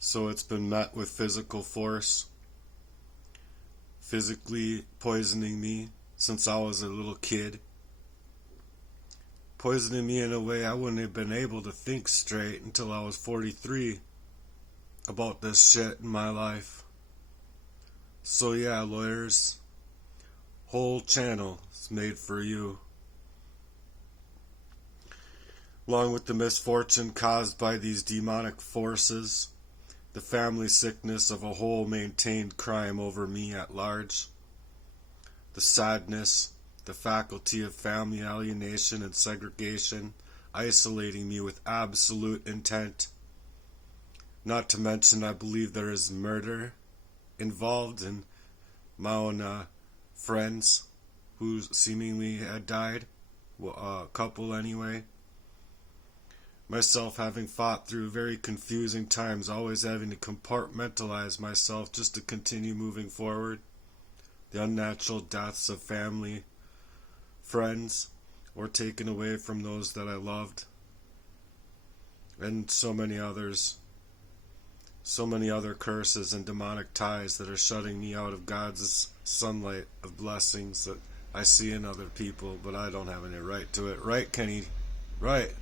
So it's been met with physical force, physically poisoning me since I was a little kid. Poisoning me in a way I wouldn't have been able to think straight until I was 43 about this shit in my life. So yeah, lawyers, whole channel is made for you. Along with the misfortune caused by these demonic forces, the family sickness of a whole maintained crime over me at large, the sadness, the faculty of family alienation and segregation, isolating me with absolute intent. Not to mention, I believe there is murder involved in my own friends who seemingly had died, well, a couple anyway. Myself having fought through very confusing times, always having to compartmentalize myself just to continue moving forward. The unnatural deaths of family, friends, or taken away from those that I loved. And so many others. So many other curses and demonic ties that are shutting me out of God's sunlight of blessings that I see in other people, but I don't have any right to it. Right, Kenny? Right.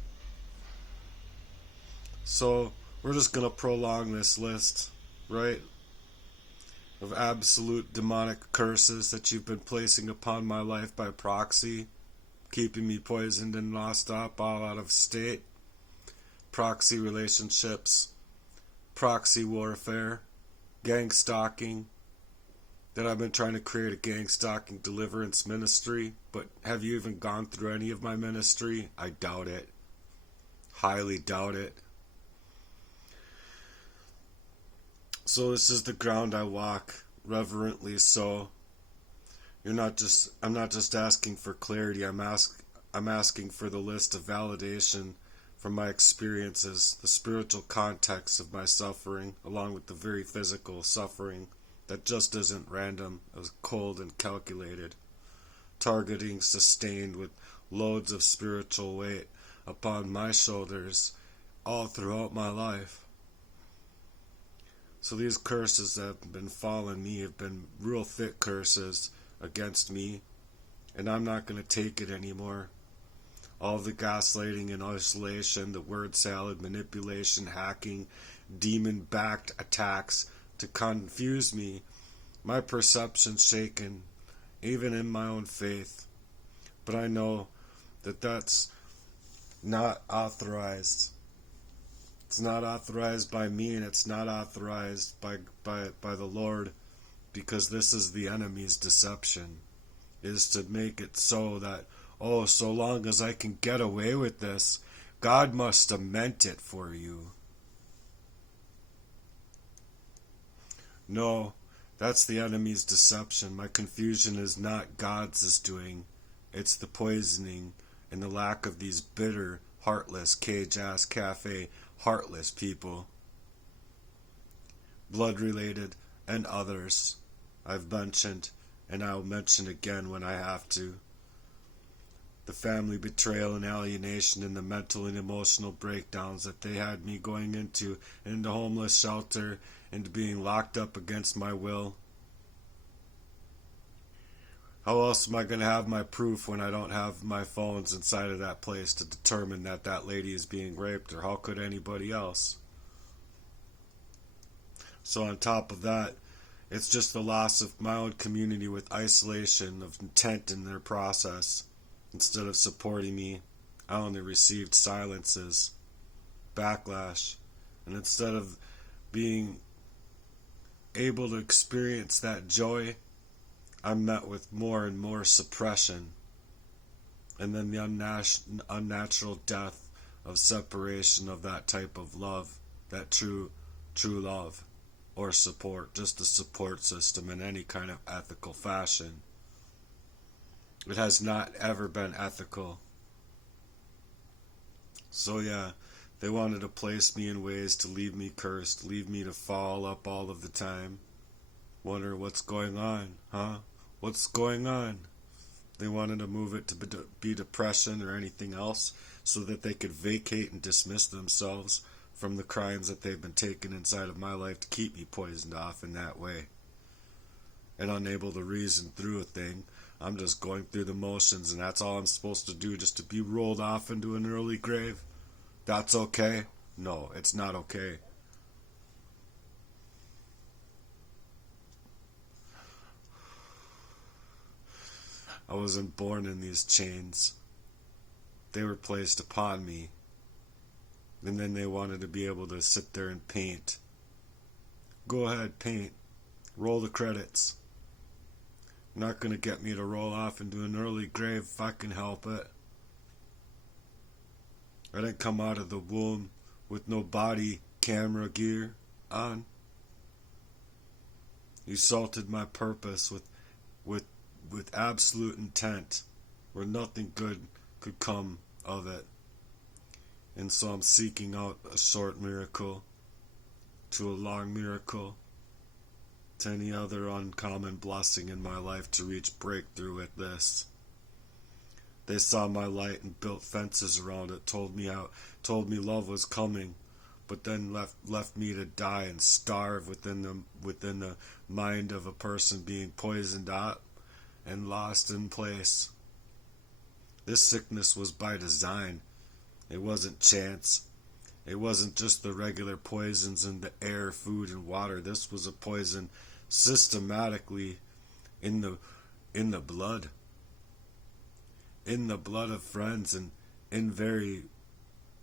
So we're just going to prolong this list, right, of absolute demonic curses that you've been placing upon my life by proxy, keeping me poisoned and lost up all out of state, proxy relationships, proxy warfare, gang stalking, that I've been trying to create a gang stalking deliverance ministry, but have you even gone through any of my ministry? I doubt it. Highly doubt it. So this is the ground I walk, reverently so. I'm not just asking for clarity, I'm asking for the list of validation from my experiences, the spiritual context of my suffering, along with the very physical suffering that just isn't random, it was cold and calculated, targeting, sustained with loads of spiritual weight upon my shoulders all throughout my life. So these curses that have been falling me have been real thick curses against me, and I'm not going to take it anymore. All the gaslighting and isolation, the word salad, manipulation, hacking, demon-backed attacks to confuse me, my perception shaken, even in my own faith. But I know that that's not authorized. It's not authorized by me, and it's not authorized by the Lord, because this is the enemy's deception, is to make it so that, oh, so long as I can get away with this, God must have meant it for you. No, that's the enemy's deception. My confusion is not God's doing. It's the poisoning and the lack of these bitter, heartless, cage-ass cafe, heartless people. Blood-related and others I've mentioned, and I'll mention again when I have to. The family betrayal and alienation and the mental and emotional breakdowns that they had me going into homeless shelter and being locked up against my will. How else am I going to have my proof when I don't have my phones inside of that place to determine that that lady is being raped, or how could anybody else? So on top of that, it's just the loss of my own community with isolation of intent in their process. Instead of supporting me, I only received silences, backlash, and instead of being able to experience that joy, I'm met with more and more suppression, and then the unnatural death of separation of that type of love, that true love, or support, just a support system in any kind of ethical fashion. It has not ever been ethical. So yeah, they wanted to place me in ways to leave me cursed, leave me to fall up all of the time. Wonder what's going on, huh? What's going on? They wanted to move it to be depression or anything else so that they could vacate and dismiss themselves from the crimes that they've been taking inside of my life to keep me poisoned off in that way. And unable to reason through a thing. I'm just going through the motions, and that's all I'm supposed to do, just to be rolled off into an early grave. That's okay? No, it's not okay. I wasn't born in these chains. They were placed upon me. And then they wanted to be able to sit there and paint. Go ahead, paint. Roll the credits. You're not going to get me to roll off into an early grave if I can help it. I didn't come out of the womb with no body camera gear on. You salted my purpose with absolute intent, where nothing good could come of it. And so I'm seeking out a short miracle to a long miracle, to any other uncommon blessing in my life to reach breakthrough with this. They saw my light and built fences around it, told me love was coming, but then left me to die and starve within the mind of a person being poisoned out and lost in place. This sickness was by design. It wasn't chance. It wasn't just the regular poisons in the air, food, and water. This was a poison systematically in the blood. In the blood of friends, and in very,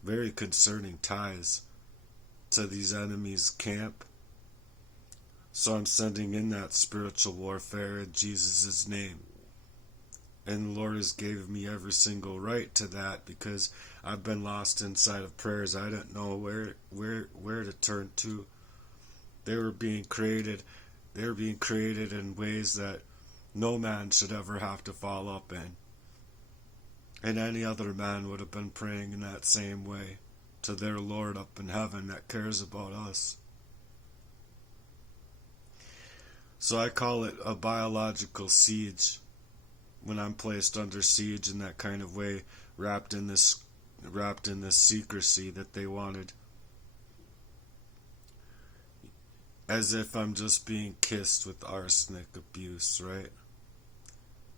very concerning ties to these enemies' camp. So I'm sending in that spiritual warfare in Jesus' name. And the Lord has gave me every single right to that, because I've been lost inside of prayers. I didn't know where to turn to. They were being created in ways that no man should ever have to fall up in. And any other man would have been praying in that same way to their Lord up in heaven that cares about us. So I call it a biological siege when I'm placed under siege in that kind of way, wrapped in this secrecy that they wanted. As if I'm just being kissed with arsenic abuse, right?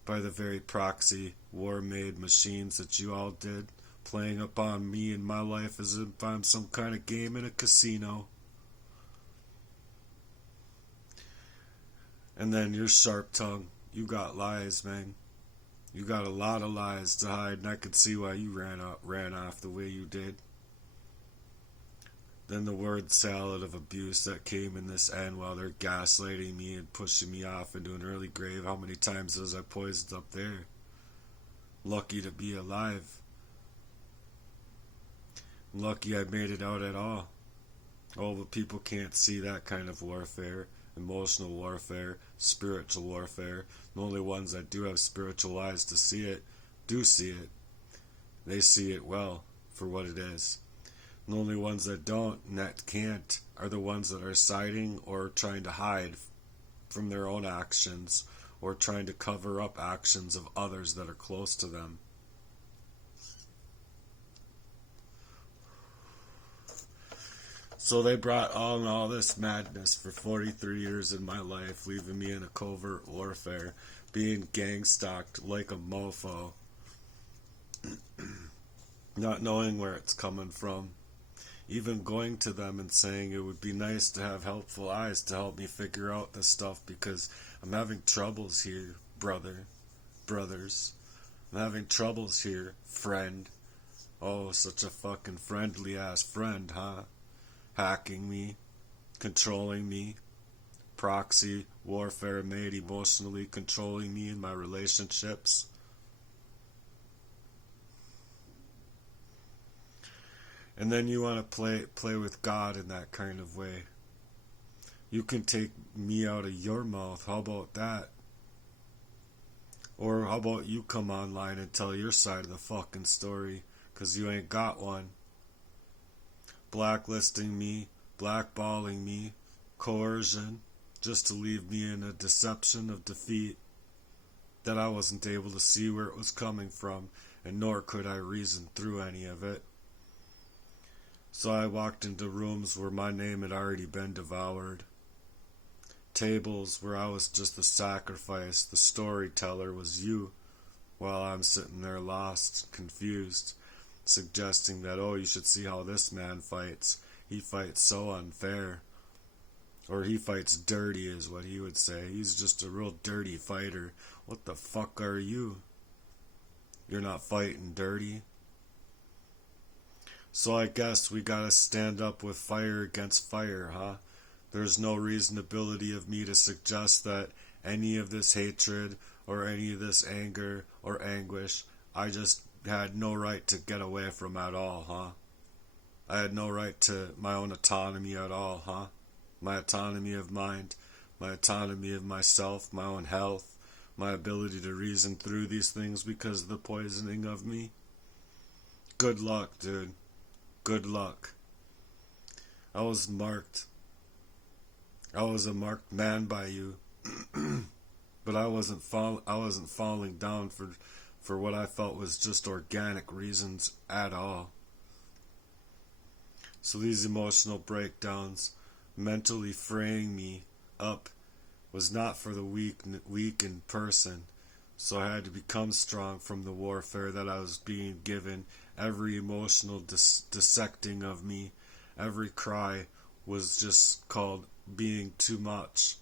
By the very proxy war-made machines that you all did, playing upon me and my life as if I'm some kind of game in a casino. And then your sharp tongue, you got lies, man. You got a lot of lies to hide, and I could see why you ran off the way you did. Then the word salad of abuse that came in this end while they're gaslighting me and pushing me off into an early grave. How many times was I poisoned up there? Lucky to be alive. Lucky I made it out at all. Oh, but people can't see that kind of warfare. Emotional warfare, spiritual warfare. The only ones that do have spiritual eyes to see it, do see it. They see it well for what it is. The only ones that don't and that can't are the ones that are siding or trying to hide from their own actions or trying to cover up actions of others that are close to them. So they brought all this madness for 43 years in my life, leaving me in a covert warfare, being gang-stalked like a mofo, not knowing where it's coming from. Even going to them and saying it would be nice to have helpful eyes to help me figure out this stuff, because I'm having troubles here, brothers. I'm having troubles here, friend. Oh, such a fucking friendly-ass friend, huh? Hacking me, controlling me, proxy warfare made emotionally controlling me in my relationships. And then you want to play with God in that kind of way. You can take me out of your mouth. How about that? Or how about you come online and tell your side of the fucking story, 'cause you ain't got one. Blacklisting me, blackballing me, coercion, just to leave me in a deception of defeat that I wasn't able to see where it was coming from, and nor could I reason through any of it. So I walked into rooms where my name had already been devoured. Tables where I was just the sacrifice, the storyteller was you, while I'm sitting there lost, confused, suggesting that, oh, you should see how this man fights. He fights so unfair. Or he fights dirty is what he would say. He's just a real dirty fighter. What the fuck are you? You're not fighting dirty. So I guess we gotta stand up with fire against fire, huh? There's no reasonability of me to suggest that any of this hatred or any of this anger or anguish, I just had no right to get away from at all, huh? I had no right to my own autonomy at all, huh? My autonomy of mind, my autonomy of myself, my own health, my ability to reason through these things because of the poisoning of me. Good luck, dude. Good luck. I was marked. I was a marked man by you. But I wasn't falling down for what I felt was just organic reasons at all. So these emotional breakdowns, mentally fraying me up, was not for the weak in person. So I had to become strong from the warfare that I was being given. Every emotional dissecting of me, every cry was just called being too much.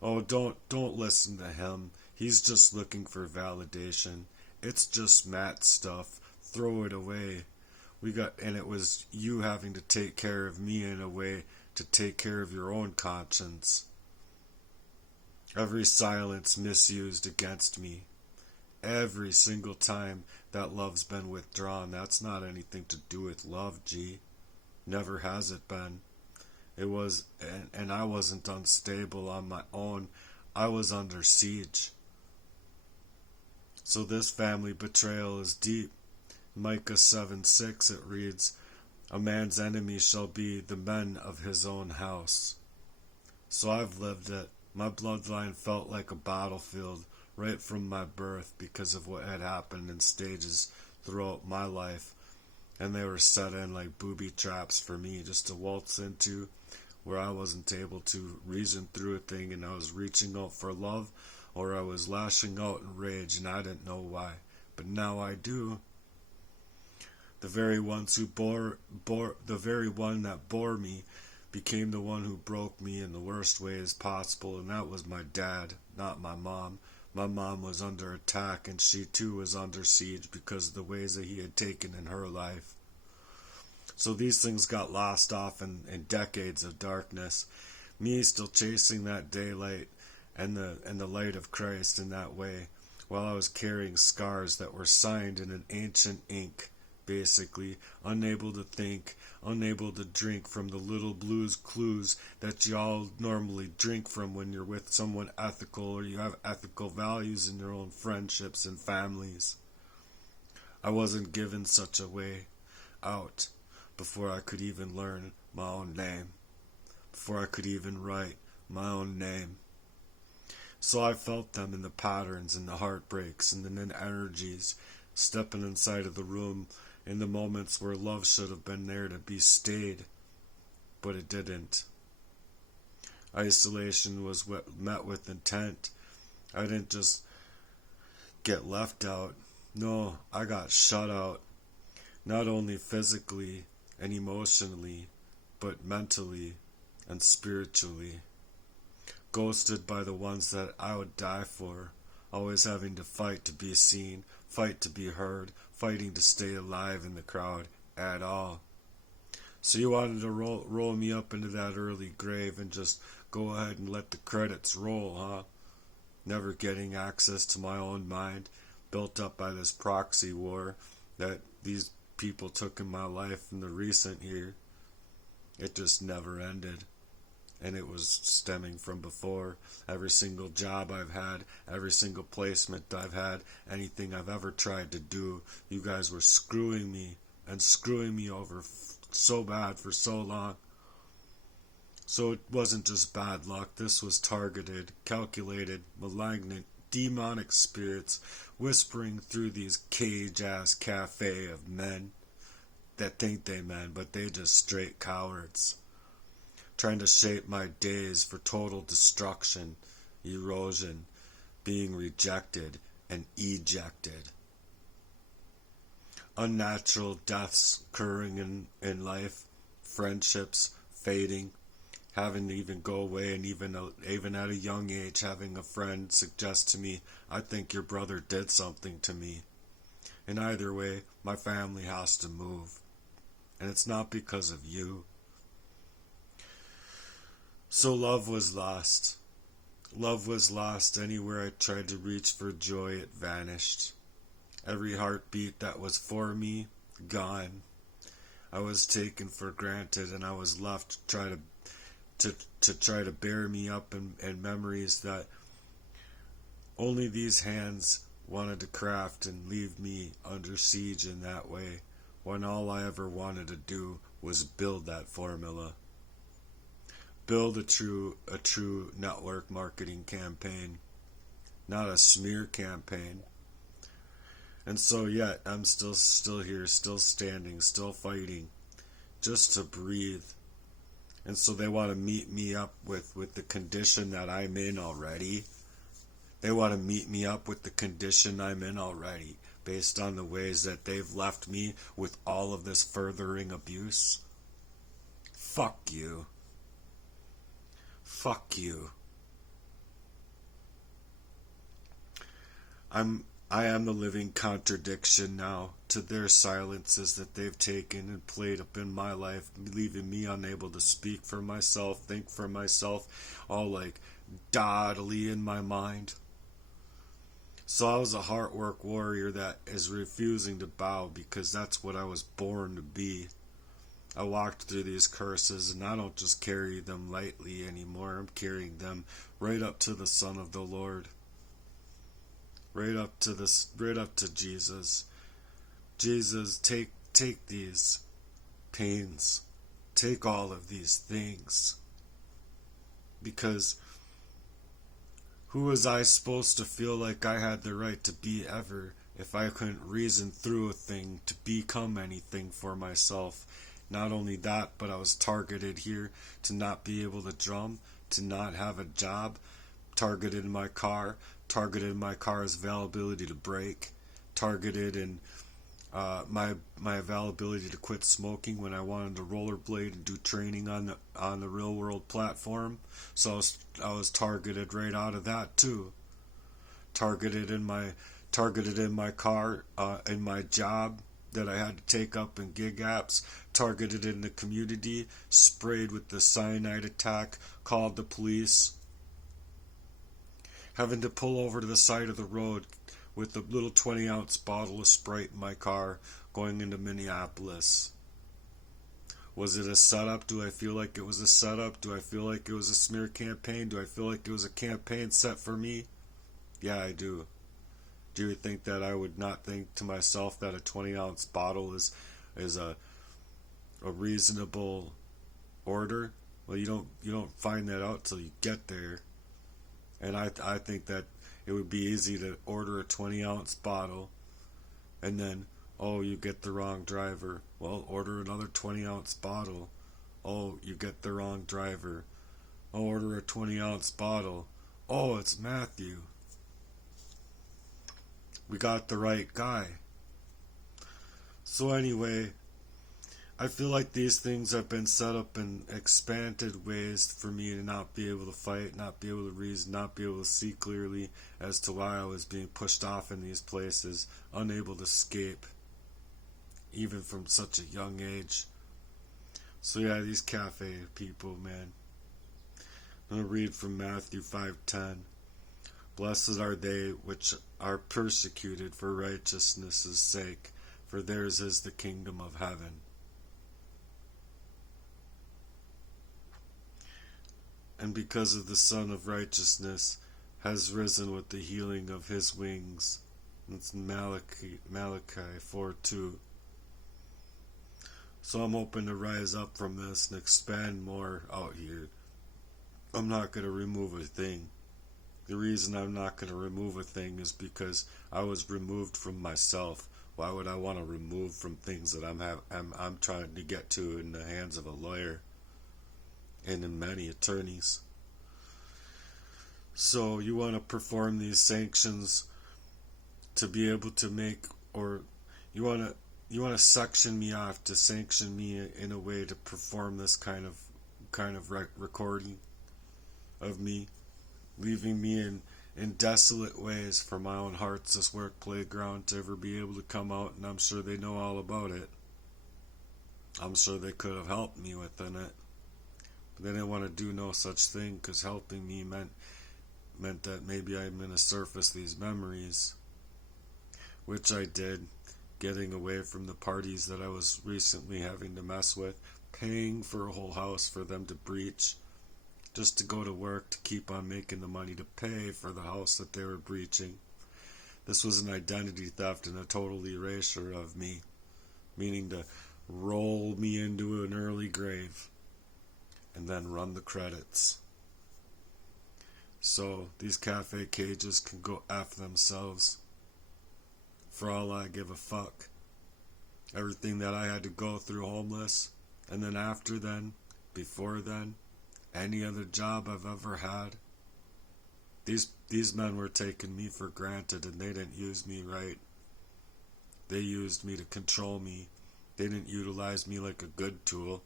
Oh, don't listen to him. He's just looking for validation. It's just Matt stuff. Throw it away. And it was you having to take care of me in a way to take care of your own conscience. Every silence misused against me. Every single time that love's been withdrawn. That's not anything to do with love, G. Never has it been. It was, and I wasn't unstable on my own. I was under siege. So this family betrayal is deep. Micah 7:6 it reads, a man's enemy shall be the men of his own house. So I've lived it. My bloodline felt like a battlefield right from my birth because of what had happened in stages throughout my life. And they were set in like booby traps for me just to waltz into, where I wasn't able to reason through a thing, and I was reaching out for love, or I was lashing out in rage, and I didn't know why. But now I do. The very ones who the very one that bore me became the one who broke me in the worst ways possible, and that was my dad, not my mom. My mom was under attack, and she too was under siege because of the ways that he had taken in her life. So these things got lost off in decades of darkness. Me still chasing that daylight and the light of Christ in that way, while I was carrying scars that were signed in an ancient ink, basically, unable to think, unable to drink from the little blues clues that y'all normally drink from when you're with someone ethical or you have ethical values in your own friendships and families. I wasn't given such a way out before I could even learn my own name, before I could even write my own name. So I felt them in the patterns and the heartbreaks and the energies, stepping inside of the room in the moments where love should have been there to be stayed, but it didn't. Isolation was met with intent. I didn't just get left out. No, I got shut out, not only physically and emotionally, but mentally and spiritually. Ghosted by the ones that I would die for, always having to fight to be seen, fight to be heard, fighting to stay alive in the crowd at all. So you wanted to roll me up into that early grave and just go ahead and let the credits roll, huh? Never getting access to my own mind, built up by this proxy war that these people took in my life in the recent year. It just never ended. And it was stemming from before. Every single job I've had, every single placement I've had, anything I've ever tried to do, you guys were screwing me and screwing me over so bad for so long. So it wasn't just bad luck. This was targeted, calculated, malignant, demonic spirits whispering through these cage-ass cafe of men. that think they men, but they just straight cowards. Trying to shape my days for total destruction, erosion, being rejected and ejected. Unnatural deaths occurring in life, friendships fading, having to even go away, and even at a young age having a friend suggest to me, I think your brother did something to me. In either way, my family has to move. And it's not because of you. So love was lost. Love was lost. Anywhere I tried to reach for joy, it vanished. Every heartbeat that was for me, gone. I was taken for granted, and I was left to try to bear me up in memories that only these hands wanted to craft and leave me under siege in that way, when all I ever wanted to do was build that formula. Build a true network marketing campaign, not a smear campaign. And so yet I'm still here, still standing, still fighting, just to breathe. And so they want to meet me up with the condition that I'm in already. They want to meet me up with the condition I'm in already, based on the ways that they've left me with all of this furthering abuse. Fuck you. Fuck you. I am the living contradiction now to their silences that they've taken and played up in my life, leaving me unable to speak for myself, think for myself, all like dawdly in my mind. So I was a heartwork warrior that is refusing to bow because that's what I was born to be. I walked through these curses, and I don't just carry them lightly anymore. I'm carrying them right up to the Son of the Lord. Right up to Jesus. Jesus, take these pains. Take all of these things. Because who was I supposed to feel like I had the right to be ever if I couldn't reason through a thing to become anything for myself? Not only that, but I was targeted here to not be able to drum, to not have a job, targeted in my car's availability to brake, targeted in my availability to quit smoking when I wanted to rollerblade and do training on the real world platform. So I was targeted right out of that too. Targeted in my car, in my job that I had to take up in gig apps, targeted in the community, sprayed with the cyanide attack, called the police, having to pull over to the side of the road with a little 20-ounce bottle of Sprite in my car going into Minneapolis. Was it a setup? Do I feel like it was a setup? Do I feel like it was a smear campaign? Do I feel like it was a campaign set for me? Yeah, I do. Do you think that I would not think to myself that a 20-ounce bottle is a reasonable order? Well, you don't find that out till you get there. And I think that it would be easy to order a 20-ounce bottle and then, oh, you get the wrong driver. Well, order another 20-ounce bottle. Oh, you get the wrong driver. Oh, order a 20-ounce bottle. Oh, it's Matthew. We got the right guy. So anyway, I feel like these things have been set up in expanded ways for me to not be able to fight, not be able to reason, not be able to see clearly as to why I was being pushed off in these places, unable to escape, even from such a young age. So yeah, these cafe people, man. I'm going to read from Matthew 5:10. Blessed are they which are persecuted for righteousness' sake, for theirs is the kingdom of heaven. And because of the Son of Righteousness has risen with the healing of his wings. It's Malachi 4:2. So I'm hoping to rise up from this and expand more out here. I'm not going to remove a thing. The reason I'm not going to remove a thing is because I was removed from myself Why would I want to remove from things that I'm trying to get to in the hands of a lawyer and in many attorneys? So you want to perform these sanctions to be able to make, or you want to section me off to sanction me in a way to perform this kind of recording of me, leaving me in desolate ways for my own heart's this work playground to ever be able to come out, and I'm sure they know all about it. I'm sure they could have helped me within it, but they didn't want to do no such thing, because helping me meant that maybe I'm going to surface these memories, which I did, getting away from the parties that I was recently having to mess with, paying for a whole house for them to breach, just to go to work to keep on making the money to pay for the house that they were breaching. This was an identity theft and a total erasure of me, meaning to roll me into an early grave and then run the credits. So these cafe cages can go F themselves. For all I give a fuck. Everything that I had to go through homeless, and then after then, before then, any other job I've ever had, these men were taking me for granted, and they didn't use me right. They used me to control me. They didn't utilize me like a good tool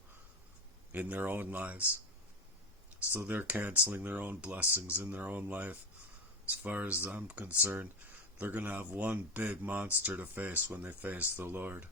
in their own lives. So they're canceling their own blessings in their own life. As far as I'm concerned, they're going to have one big monster to face when they face the Lord.